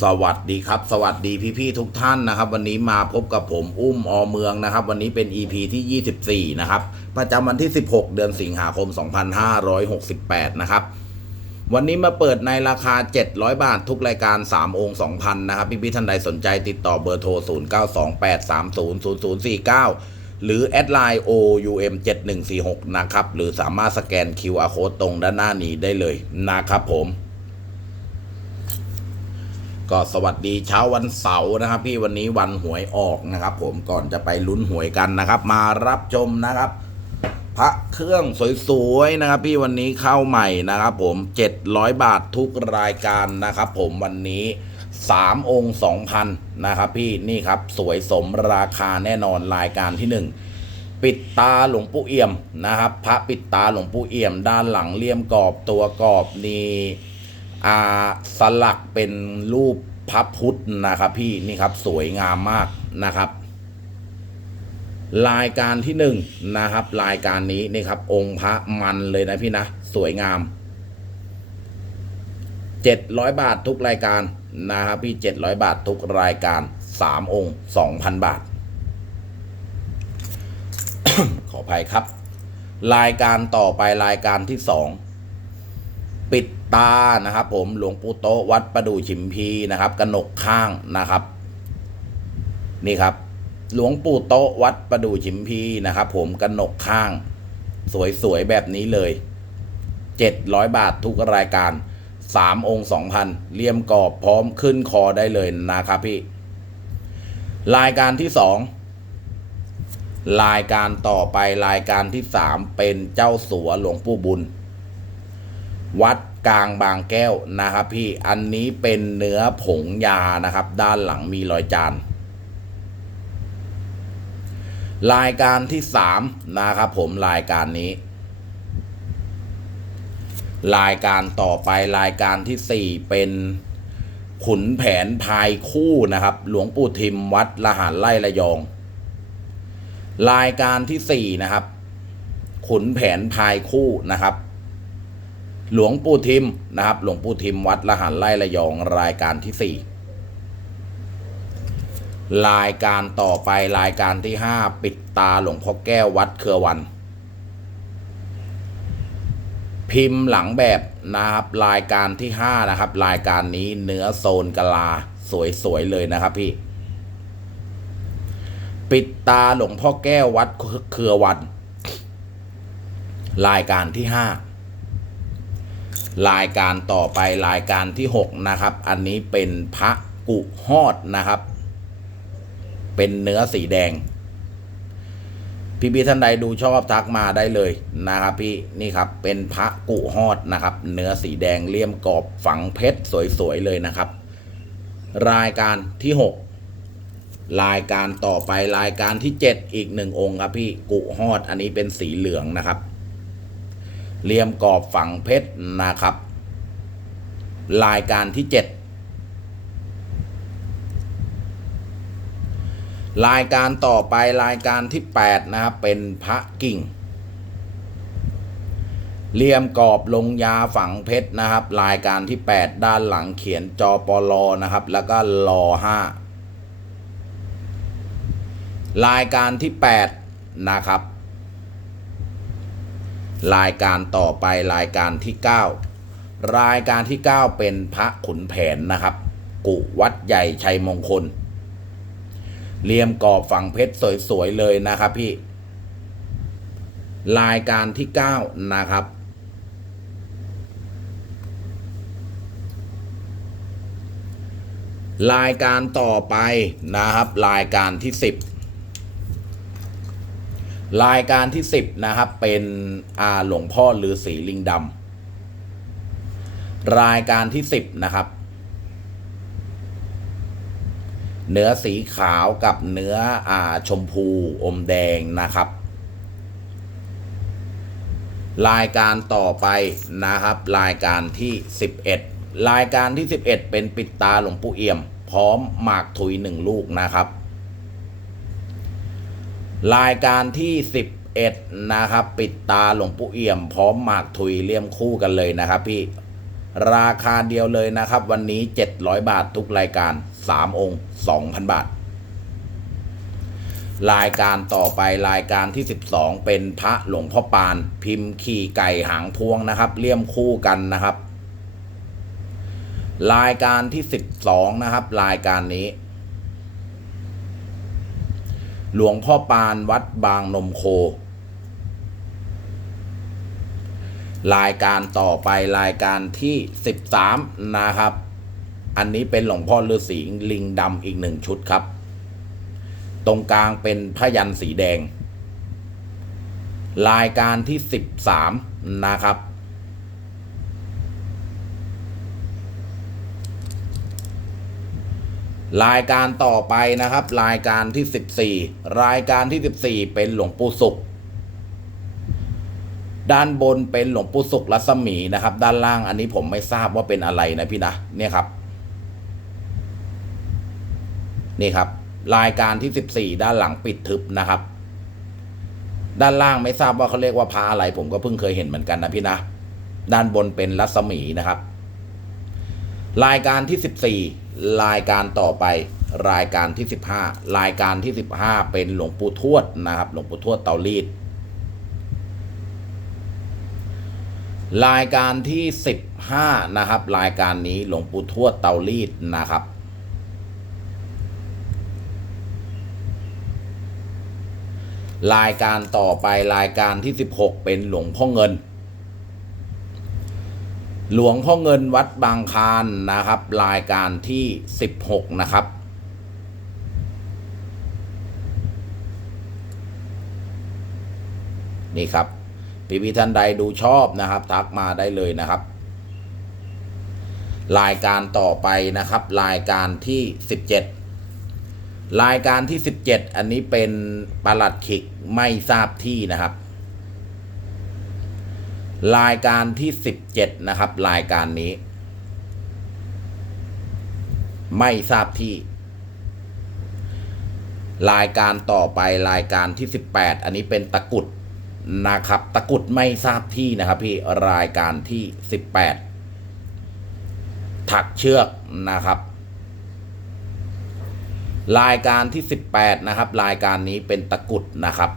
สวัสดีครับ สวัสดีพี่ๆทุกท่านนะครับ วันนี้มาพบกับผมอุ้มอเมืองนะครับ วันนี้เป็น EP ที่ 24 นะครับ ประจำวันที่ 16 เดือนสิงหาคม 2568 นะครับ วันนี้มาเปิดในราคา 700 บาททุกรายการ 3 องค์ 2,000 นะครับ พี่ๆท่านใดสนใจติดต่อเบอร์โทร 0928300049 หรือแอดไลน์ OUM 7146 นะครับ หรือสามารถสแกน QR Code ตรงด้านหน้านี้ได้เลยนะครับผม ก็สวัสดีเช้าวันเสาร์นะครับ พี่วันนี้วันหวยออกนะครับ ผมก่อนจะไปลุ้นหวยกันนะครับ มารับชมนะครับ พระเครื่องสวยๆนะครับ พี่วันนี้เข้าใหม่นะครับ ผม700บาททุกรายการนะครับ ผมวันนี้3องค์2,000นะครับ พี่นี่ครับสวยสมราคาแน่นอนรายการที่หนึ่งปิดตาหลวงปู่เอี่ยมนะครับ พระปิดตาหลวงปู่เอี่ยม ด้านหลังเลี่ยมกรอบตัวกรอบนี่ สลักเป็นรูปพระพุทธนะครับ พี่นี่ครับสวยงามมากนะครับ รายการที่หนึ่งนะครับ รายการนี้นี่ครับ องค์พระมันเลยนะพี่นะ สวยงามเจ็ดร้อยบาททุกรายการนะครับ พี่เจ็ดร้อยบาททุกรายการสามองค์สองพันบาท ขออภัยครับ รายการต่อไปรายการที่สองปิด ตานะครับ ผมหลวงปู่โตวัดประดู่ฉิมพีนะครับกนกข้างนะครับ นี่ครับ หลวงปู่โตวัดประดู่ฉิมพีนะครับ ผมกนกข้าง สวยๆแบบนี้เลยเจ็ดร้อยบาททุกรายการสามองค์สองพันเลี่ยมกรอบพร้อมขึ้นคอได้เลยนะครับพี่ รายการที่สองรายการต่อไปรายการที่สามเป็นเจ้าสัวหลวงปู่บุญ วัด กลางบางแก้วนะครับ พี่อันนี้เป็นเนื้อผงยานะครับ ด้านหลังมีรอยจานรายการที่สามนะครับผมรายการนี้ รายการต่อไปรายการที่สี่เป็นขุนแผนพายคู่นะครับ หลวงปู่ทิมวัดละหารไร่ระยอง รายการที่สี่นะครับ ขุนแผนพายคู่นะครับ หลวงปู่ทิมนะครับ หลวงปู่ทิมวัดละหันไร่ระยองรายการที่สี่รายการต่อไปรายการที่ห้าปิดตาหลวงพ่อแก้ววัดเครือวัน พิมพ์หลังแบบนะครับ รายการที่ห้านะครับ รายการนี้เนื้อโซนกะลาสวยๆเลยนะครับพี่ ปิดตาหลวงพ่อแก้ววัดเครือวัน รายการที่ห้า รายการต่อไปรายการที่หกนะครับ อันนี้เป็นพระกุฮอดนะครับ เป็นเนื้อสีแดง พี่พี่ๆท่านใดดูชอบทักมาได้เลยนะครับพี่นี่ครับเป็นพระกุฮอดนะครับ เนื้อสีแดงเลี่ยมกรอบฝังเพชรสวยๆเลยนะครับ รายการที่หกรายการต่อไปรายการที่เจ็ดอีกหนึ่งองค์ครับพี่กุฮอดอันนี้เป็นสีเหลืองนะครับ เหลี่ยมกรอบฝังเพชรนะครับ รายการที่เจ็ดรายการต่อไปรายการที่แปดนะครับ เป็นพระกิ่งเหลี่ยมกรอบลงยาฝังเพชรนะครับ รายการที่แปดด้านหลังเขียนจอปลอนะครับ แล้วก็รอห้ารายการที่แปดนะครับ รายการต่อไปรายการที่ 9 รายการที่ 9 เป็นพระขุนแผนนะครับ กุวัดใหญ่ชัยมงคลเลียมกรอบฝั่งเพชรสวยๆเลยนะครับพี่ รายการที่ 9 นะครับรายการต่อไปนะครับ รายการที่ 10 รายการที่สิบนะครับ เป็นอาหลวงพ่อฤาษีลิงดำรายการที่สิบนะครับ เนื้อสีขาวกับเนื้ออาชมพูอมแดงนะครับ รายการต่อไปนะครับ รายการที่สิบเอ็ดรายการที่สิบเอ็ดเป็นปิดตาหลวงปู่เอี่ยม พร้อมหมากถุยหนึ่งลูกนะครับ รายการที่ 11 นะครับ ปิดตาหลวงปู่เอี่ยม พร้อมหมากทุยเลี่ยมคู่กันเลยนะครับพี่ ราคาเดียวเลยนะครับ วันนี้ 700 บาททุกรายการ 3 องค์ 2,000 บาท รายการต่อไปรายการที่ 12 เป็นพระหลวงพ่อปาน พิมพ์ขี่ไก่หางพวงนะครับ เลี่ยมคู่กันนะครับ รายการที่ 12 นะครับ รายการนี้ หลวงพ่อปานวัดบางนมโค รายการต่อไปรายการที่ 13 นะครับ อันนี้เป็นหลวงพ่อฤาษีลิงดำอีกหนึ่งชุดครับ ตรงกลางเป็นพยันสีแดง รายการที่ 13 นะครับ รายการต่อไปนะครับ รายการที่ 14 รายการที่ 14 เป็นหลวงปู่สุข ด้านบนเป็นหลวงปู่สุขรัศมีนะครับ ด้านล่างอันนี้ผมไม่ทราบว่าเป็นอะไรนะพี่นะเนี่ยครับ นี่ครับ รายการที่ 14 ด้านหลังปิดทึบนะครับ ด้านล่างไม่ทราบว่าเขาเรียกว่าพระอะไร ผมก็เพิ่งเคยเห็นเหมือนกันนะพี่นะด้านบนเป็นรัศมีนะครับ รายการที่ 14 รายการต่อไปรายการที่ 15 รายการที่ 15 เป็นหลวงปู่ทวดนะครับ หลวงปู่ทวดเตารีด รายการที่ 15 นะครับ รายการนี้หลวงปู่ทวดเตารีดนะครับ รายการต่อไปรายการที่ 16 เป็นหลวงพ่อเงิน หลวงพ่อเงินวัดบางคานนะครับ รายการที่ 16 นะครับ นี่ครับ พี่พี่ท่านใดดูชอบนะครับ ทักมาได้เลยนะครับ รายการต่อไปนะครับ รายการที่ 17 รายการที่ 17 อันนี้เป็นประหลัดขิกไม่ทราบที่นะครับ รายการที่ 17 นะครับ รายการนี้ ไม่ทราบที่ รายการต่อไปรายการที่ 18 อันนี้เป็นตะกุดนะครับ ตะกุดไม่ทราบที่นะครับ พี่รายการที่ 18 ถักเชือกนะครับ รายการที่ 18 นะครับ รายการนี้เป็นตะกุดนะครับ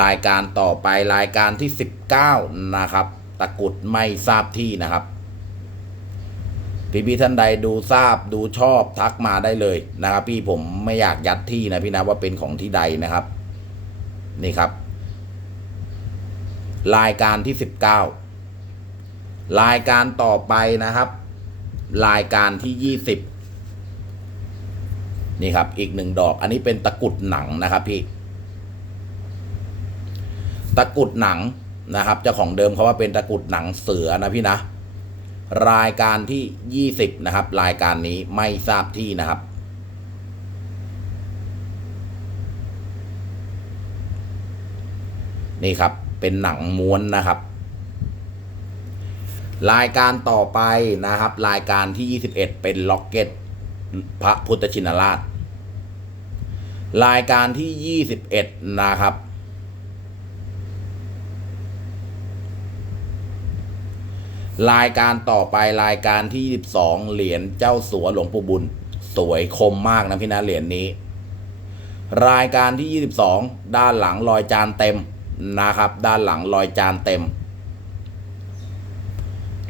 รายการต่อไปรายการที่ 19 นะครับ ตะกุดไม่ทราบที่นะครับพี่พี่ท่านใดดูทราบดูชอบทักมาได้เลยนะครับ พี่ผมไม่อยากยัดที่นะพี่นะว่าเป็นของที่ใดนะครับ นี่ครับ รายการที่ 19 รายการต่อไปนะครับ รายการที่ 20 นี่ครับ อีกหนึ่งดอก อันนี้เป็นตะกุดหนังนะครับพี่ ตะกุดหนังนะครับเจ้าของเดิมเขาว่าเป็นตะกุดหนังเสือนะพี่นะ รายการที่ 20 นะครับ รายการนี้ไม่ทราบที่นะครับ นี่ครับเป็นหนังม้วนนะครับ รายการต่อไปนะครับ รายการที่ 21 เป็นล็อกเก็ตพระพุทธชินราช รายการที่ 21 นะครับ รายการต่อไปรายการที่ 22 เหรียญเจ้าสัวหลวงปู่บุญ สวยคมมากนะพี่นะเหรียญนี้ รายการที่ 22 ด้านหลังรอยจานเต็มนะครับ ด้านหลังรอยจานเต็ม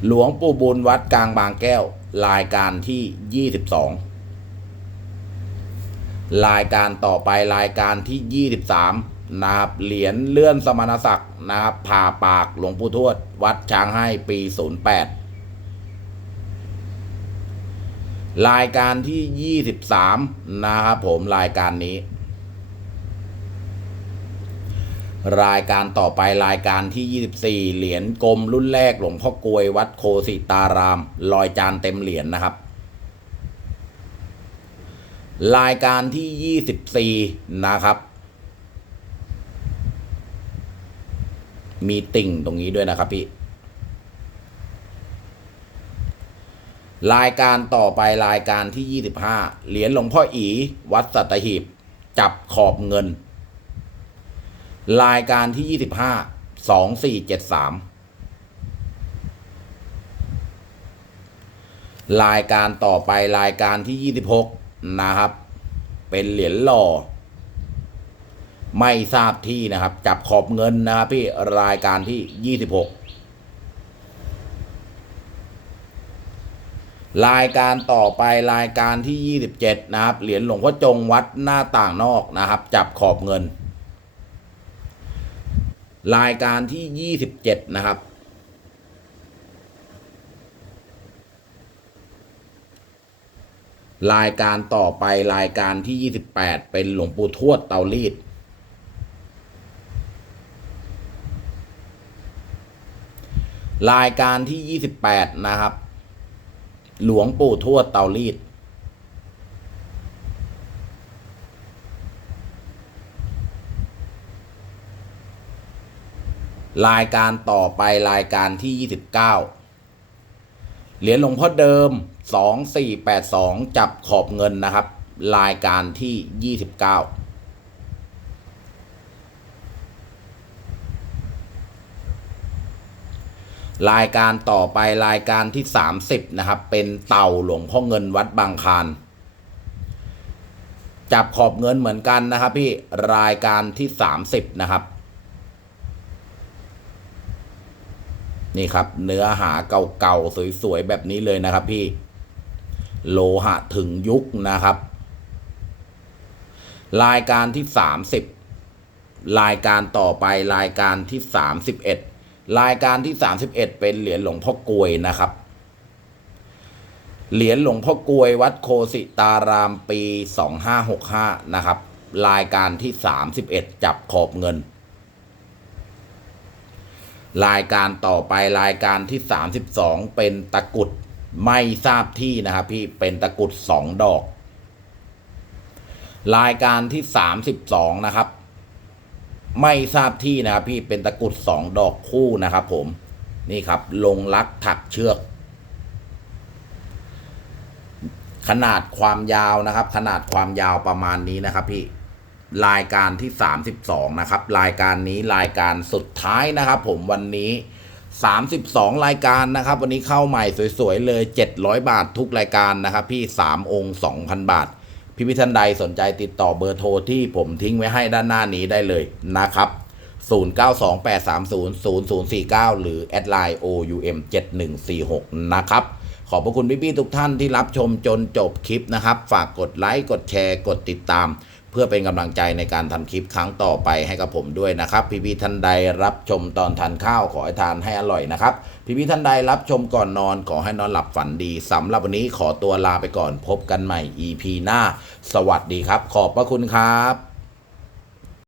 หลวงปู่บุญวัดกลางบางแก้ว รายการที่ 22 รายการต่อไปรายการที่ 23 นะครับเหรียญเลื่อนสมณศักดิ์นะครับผ่าปากหลวงปู่ทวด วัดช้างให้ปี 08 รายการที่ 23 นะครับผมรายการนี้ รายการต่อไปรายการที่ 24 เหรียญกลมรุ่นแรกหลวงพ่อกลวยวัดโคสิตาราม ลอยจานเต็มเหรียญนะครับรายการที่ 24 นะครับ มีติ่งตรงนี้ด้วยนะครับพี่รายการต่อไปรายการที่ 25 เหรียญหลวงพ่ออี วัดสัตหีบ จับขอบเงิน รายการที่ 25 2473 รายการต่อไปรายการที่ 26 นะครับ เป็นเหรียญหล่อ ไม่ทราบที่นะครับ จับขอบเงินนะครับพี่รายการที่ 26 รายการต่อไปรายการที่ 27 นะครับ เหรียญหลวงพ่อจงวัดหน้าต่างนอกนะครับ จับขอบเงิน รายการที่ 27 นะครับรายการต่อไปรายการที่ 28 เป็นหลวงปู่ทวดเตารีด รายการที่ 28 นะครับ หลวงปู่ทวดเตารีด รายการต่อไปรายการที่ 29 เหรียญหลวงพ่อเดิม 2482 จับขอบเงินนะครับ รายการที่ 29 รายการต่อไปรายการที่ 30 นะครับ เป็นเต่าหลวงพ่อเงินวัดบางคารจับขอบเงินเหมือนกันนะครับ พี่รายการที่ 30 นะครับ นี่ครับ เนื้อหาเก่าๆสวยๆแบบนี้เลยนะครับพี่ โลหะถึงยุคนะครับ รายการที่ 30 รายการต่อไปรายการที่ 31 รายการที่ 31 เป็นเหรียญหลวงพ่อกวยนะครับ เหรียญหลวงพ่อกวยวัดโคสิตารามปี 2565 นะครับ รายการที่ 31 จับขอบเงิน รายการต่อไปรายการที่ 32 เป็นตะกุดไม่ทราบที่นะครับพี่เป็นตะกุดสองดอก รายการที่ 32 นะครับ ไม่ทราบที่นะครับพี่เป็นตะกรุดสองดอกคู่นะครับผมนี่ครับ ลงลักถักเชือก ขนาดความยาวนะครับ ขนาดความยาวประมาณนี้นะครับ พี่รายการที่ 32 นะครับ รายการนี้รายการสุดท้ายนะครับ ผมวันนี้ 32 รายการนะครับ วันนี้เข้าใหม่สวยๆเลย 700 บาททุกรายการนะครับ พี่ 3 องค์ 2,000 บาท พี่พิทันใดสนใจติดต่อเบอร์โทรที่ผมทิ้งไว้ให้ด้านหน้านี้ได้เลยนะครับ 0928300049 หรือแอดไลน์ OUM 7146 นะครับ ขอบพระคุณพี่ๆทุกท่านที่รับชมจนจบคลิปนะครับ ฝากกดไลค์ กดแชร์ กดติดตาม เพื่อเป็นกำลังใจในการทำคลิปครั้งต่อไปให้กับผมด้วยนะครับ พี่ๆท่านใดรับชมตอนทานข้าวขอให้ทานให้อร่อยนะครับ พี่ๆท่านใดรับชมก่อนนอนขอให้นอนหลับฝันดีสำหรับวันนี้ขอตัวลาไปก่อนพบกันใหม่ EP หน้า สวัสดีครับ ขอบพระคุณครับ